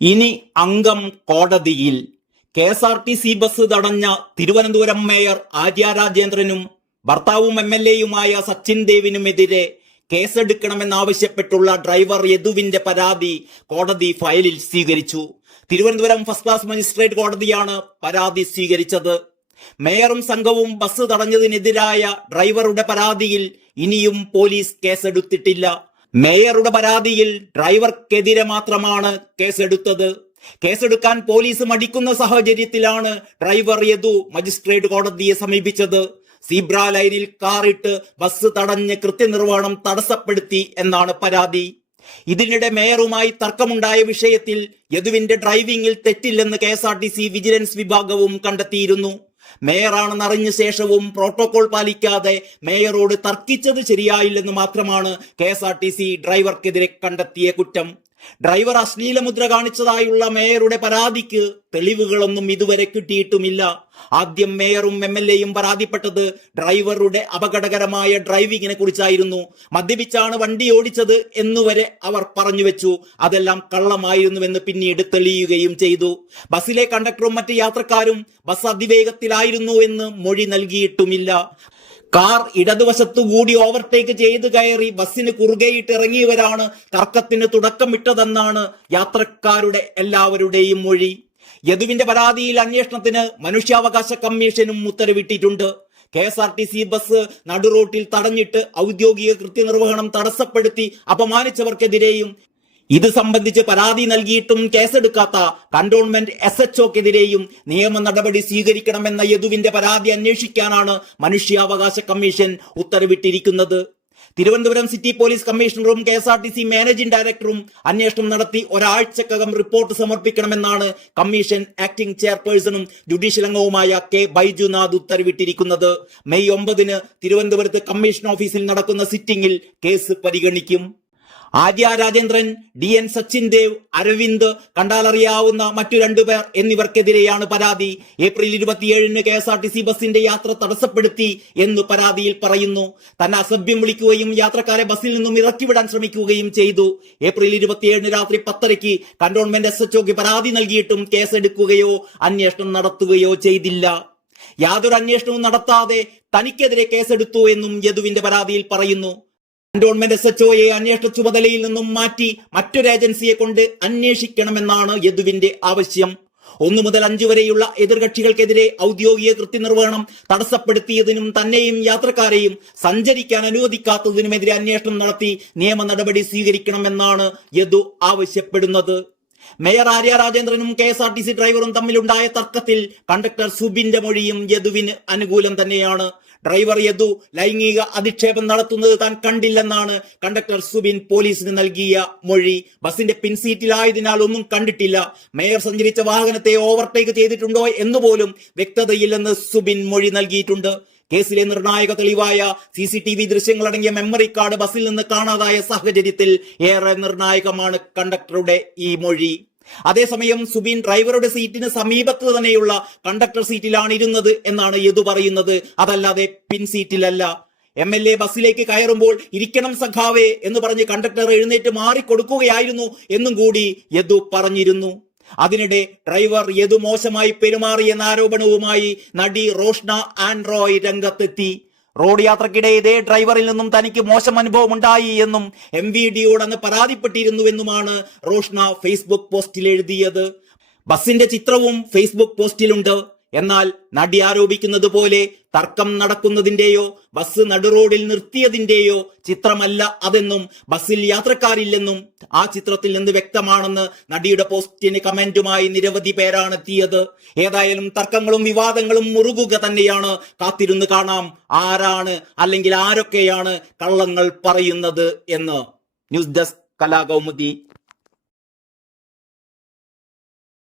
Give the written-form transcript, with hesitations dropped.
ഇനി അംഗം കോടതിയിൽ. കെ.എസ്.ആർ.ടി.സി ബസ് തടഞ്ഞ തിരുവനന്തപുരം മേയർ ആര്യ രാജേന്ദ്രനും ഭർത്താവും എം.എൽ.എയുമായ സച്ചിൻ ദേവിനുമെതിരെ കേസെടുക്കണമെന്നാവശ്യപ്പെട്ടുള്ള ഡ്രൈവർ യദുവിന്റെ പരാതി കോടതി ഫയലിൽ സ്വീകരിച്ചു. തിരുവനന്തപുരം ഫസ്റ്റ് ക്ലാസ് മജിസ്ട്രേറ്റ് കോടതിയാണ് പരാതി സ്വീകരിച്ചത്. മേയറും സംഘവും ബസ് തടഞ്ഞതിനെതിരായ ഡ്രൈവറുടെ പരാതിയിൽ ഇനിയും പോലീസ് കേസെടുത്തിട്ടില്ല. മേയറുടെ പരാതിയിൽ ഡ്രൈവർക്കെതിരെ മാത്രമാണ് കേസെടുത്തത്. കേസെടുക്കാൻ പോലീസ് മടിക്കുന്ന സാഹചര്യത്തിലാണ് ഡ്രൈവർ യദു മജിസ്ട്രേറ്റ് കോടതിയെ സമീപിച്ചത്. സീബ്ര ലൈനിൽ കാറിട്ട് ബസ് തടഞ്ഞ് കൃത്യനിർവഹണം തടസ്സപ്പെടുത്തി എന്നാണ് പരാതി. ഇതിനിടെ മേയറുമായി തർക്കമുണ്ടായ വിഷയത്തിൽ യദുവിന്റെ ഡ്രൈവിംഗിൽ തെറ്റില്ലെന്ന് കെ.എസ്.ആർ.ടി.സി വിജിലൻസ് വിഭാഗവും കണ്ടെത്തിയിരുന്നു. മേയറാണെന്നറിഞ്ഞ ശേഷവും പ്രോട്ടോകോൾ പാലിക്കാതെ മേയറോട് തർക്കിച്ചത് ശരിയായില്ലെന്ന് മാത്രമാണ് കെ.എസ്.ആർ.ടി.സി ഡ്രൈവർക്കെതിരെ കണ്ടെത്തിയ കുറ്റം. ഡ്രൈവർ അശ്ലീലമുദ്ര കാണിച്ചതായുള്ള മേയറുടെ പരാതിക്ക് തെളിവുകളൊന്നും ഇതുവരെ കിട്ടിയിട്ടുമില്ല. ആദ്യം മേയറും എം.എൽ.എയും പരാതിപ്പെട്ടത് ഡ്രൈവറുടെ അപകടകരമായ ഡ്രൈവിങ്ങിനെ കുറിച്ചായിരുന്നു. മദ്യപിച്ചാണ് വണ്ടി ഓടിച്ചത് എന്നുവരെ അവർ പറഞ്ഞു വെച്ചു. അതെല്ലാം കള്ളമായിരുന്നുവെന്ന് പിന്നീട് തെളിയുകയും ചെയ്തു. ബസ്സിലെ കണ്ടക്ടറും മറ്റ് യാത്രക്കാരും ബസ് അതിവേഗത്തിലായിരുന്നു എന്ന് മൊഴി നൽകിയിട്ടുമില്ല. കാർ ഇടതുവശത്തുകൂടി ഓവർടേക്ക് ചെയ്ത് കയറി ബസ്സിന് കുറുകെയിട്ട് ഇറങ്ങിയവരാണ് തർക്കത്തിന് തുടക്കമിട്ടതെന്നാണ് യാത്രക്കാരുടെ എല്ലാവരുടെയും മൊഴി. യദുവിന്റെ പരാതിയിൽ അന്വേഷണത്തിന് മനുഷ്യാവകാശ കമ്മീഷനും ഉത്തരവിട്ടിട്ടുണ്ട്. കെ.എസ്.ആർ.ടി.സി ബസ് നടുറോട്ടിൽ തടഞ്ഞിട്ട് ഔദ്യോഗിക കൃത്യനിർവഹണം തടസ്സപ്പെടുത്തി അപമാനിച്ചവർക്കെതിരെയും ഇത് സംബന്ധിച്ച് പരാതി നൽകിയിട്ടും കേസെടുക്കാത്ത കന്റോൺമെന്റ് SHOക്കെതിരെയും നിയമ നടപടി സ്വീകരിക്കണമെന്ന യദുവിന്റെ പരാതി അന്വേഷിക്കാനാണ് മനുഷ്യാവകാശ കമ്മീഷൻ ഉത്തരവിട്ടിരിക്കുന്നത്. തിരുവനന്തപുരം സിറ്റി പോലീസ് കമ്മീഷണറും കെ.എസ്.ആർ.ടി.സി മാനേജിംഗ് ഡയറക്ടറും അന്വേഷണം നടത്തി ഒരാഴ്ചക്കകം റിപ്പോർട്ട് സമർപ്പിക്കണമെന്നാണ് കമ്മീഷൻ ആക്ടിംഗ് ചെയർപേഴ്സണും ജുഡീഷ്യൽ അംഗവുമായ കെ ബൈജുനാഥ് ഉത്തരവിട്ടിരിക്കുന്നത്. മെയ് 9 തിരുവനന്തപുരത്ത് കമ്മീഷൻ ഓഫീസിൽ നടക്കുന്ന സിറ്റിംഗിൽ കേസ് പരിഗണിക്കും. ആര്യ രാജേന്ദ്രൻ, DN സച്ചിൻ ദേവ്, അരവിന്ദ്, കണ്ടാലറിയാവുന്ന മറ്റു 2 പേർ എന്നിവർക്കെതിരെയാണ് പരാതി. ഏപ്രിൽ 27 കെ.എസ്.ആർ.ടി.സി ബസിന്റെ യാത്ര തടസ്സപ്പെടുത്തി എന്ന് പരാതിയിൽ പറയുന്നു. തന്നെ അസഭ്യം വിളിക്കുകയും യാത്രക്കാരെ ബസ്സിൽ നിന്നും ഇറക്കിവിടാൻ ശ്രമിക്കുകയും ചെയ്തു. ഏപ്രിൽ 27 രാത്രി 10:30 കന്റോൺമെന്റ് SHOക്ക് പരാതി നൽകിയിട്ടും കേസെടുക്കുകയോ അന്വേഷണം നടത്തുകയോ ചെയ്തില്ല. യാതൊരു അന്വേഷണവും നടത്താതെ തനിക്കെതിരെ കേസെടുത്തു എന്നും യദുവിന്റെ പരാതിയിൽ പറയുന്നു. കന്റോൺമെന്റ് SHOയെ അന്വേഷണ ചുമതലയിൽ നിന്നും മാറ്റി മറ്റൊരു ഏജൻസിയെ കൊണ്ട് അന്വേഷിക്കണമെന്നാണ് യദുവിന്റെ ആവശ്യം. 1 മുതൽ 5 വരെയുള്ള എതിർകക്ഷികൾക്കെതിരെ ഔദ്യോഗിക കൃത്യനിർവഹണം തടസ്സപ്പെടുത്തിയതിനും തന്നെയും യാത്രക്കാരെയും സഞ്ചരിക്കാൻ അനുവദിക്കാത്തതിനുമെതിരെ അന്വേഷണം നടത്തി നിയമ നടപടി സ്വീകരിക്കണമെന്നാണ് യദു ആവശ്യപ്പെടുന്നത്. മേയർ ആര്യ രാജേന്ദ്രനും കെ.എസ്.ആർ.ടി.സി ഡ്രൈവറും തമ്മിലുണ്ടായ തർക്കത്തിൽ കണ്ടക്ടർ സുബിന്റെ മൊഴിയും യദുവിന് അനുകൂലം തന്നെയാണ്. ഡ്രൈവർ യദു ലൈംഗിക അധിക്ഷേപം നടത്തുന്നത് താൻ കണ്ടില്ലെന്നാണ് കണ്ടക്ടർ സുബിൻ പോലീസിന് നൽകിയ മൊഴി. ബസിന്റെ പിൻസീറ്റിലായതിനാൽ ഒന്നും കണ്ടിട്ടില്ല. മേയർ സഞ്ചരിച്ച വാഹനത്തെ ഓവർടേക്ക് ചെയ്തിട്ടുണ്ടോ എന്നുപോലും വ്യക്തതയില്ലെന്ന് സുബിൻ മൊഴി നൽകിയിട്ടുണ്ട്. കേസിലെ നിർണായക തെളിവായ CCTV ദൃശ്യങ്ങളടങ്ങിയ മെമ്മറി കാർഡ് ബസ്സിൽ നിന്ന് കാണാതായ സാഹചര്യത്തിൽ ഏറെ നിർണായകമാണ് കണ്ടക്ടറുടെ ഈ മൊഴി. അതേസമയം സുബിൻ ഡ്രൈവറുടെ സീറ്റിന് സമീപത്ത് തന്നെയുള്ള കണ്ടക്ടർ സീറ്റിലാണ് ഇരുന്നത് എന്നാണ് യദു പറയുന്നത്. അതല്ലാതെ പിൻസീറ്റിലല്ല. MLA ബസ്സിലേക്ക് കയറുമ്പോൾ ഇരിക്കണം സഖാവേ എന്ന് പറഞ്ഞ് കണ്ടക്ടർ എഴുന്നേറ്റ് മാറിക്കൊടുക്കുകയായിരുന്നു എന്നും കൂടി യദു പറഞ്ഞിരുന്നു. അതിനിടെ ഡ്രൈവർ യദു മോശമായി പെരുമാറിയെന്ന ആരോപണവുമായി നടി റോഷ്ന ആൻഡ്രോയ് രംഗത്തെത്തി. റോഡ് യാത്രക്കിടെ ഇതേ ഡ്രൈവറിൽ നിന്നും തനിക്ക് മോശം അനുഭവം ഉണ്ടായി എന്നും MVDയോടന്ന് പരാതിപ്പെട്ടിരുന്നുവെന്നുമാണ് റോഷ്ന ഫേസ്ബുക്ക് പോസ്റ്റിൽ എഴുതിയത്. ബസിന്റെ ചിത്രവും ഫേസ്ബുക്ക് പോസ്റ്റിലുണ്ട്. എന്നാൽ നടി ആരോപിക്കുന്നത് പോലെ തർക്കം നടക്കുന്നതിന്റെയോ ബസ് നടുറോഡിൽ നിർത്തിയതിന്റെയോ ചിത്രമല്ല അതെന്നും ബസ്സിൽ യാത്രക്കാരില്ലെന്നും ആ ചിത്രത്തിൽ നിന്ന് വ്യക്തമാണെന്ന് നടിയുടെ പോസ്റ്റിന് കമന്റുമായി നിരവധി പേരാണ് എത്തിയത്. ഏതായാലും തർക്കങ്ങളും വിവാദങ്ങളും മുറുകുക തന്നെയാണ്. കാത്തിരുന്ന് കാണാം ആരാണ് അല്ലെങ്കിൽ ആരൊക്കെയാണ് കള്ളങ്ങൾ പറയുന്നത് എന്ന്. News desk Kalakaumudi.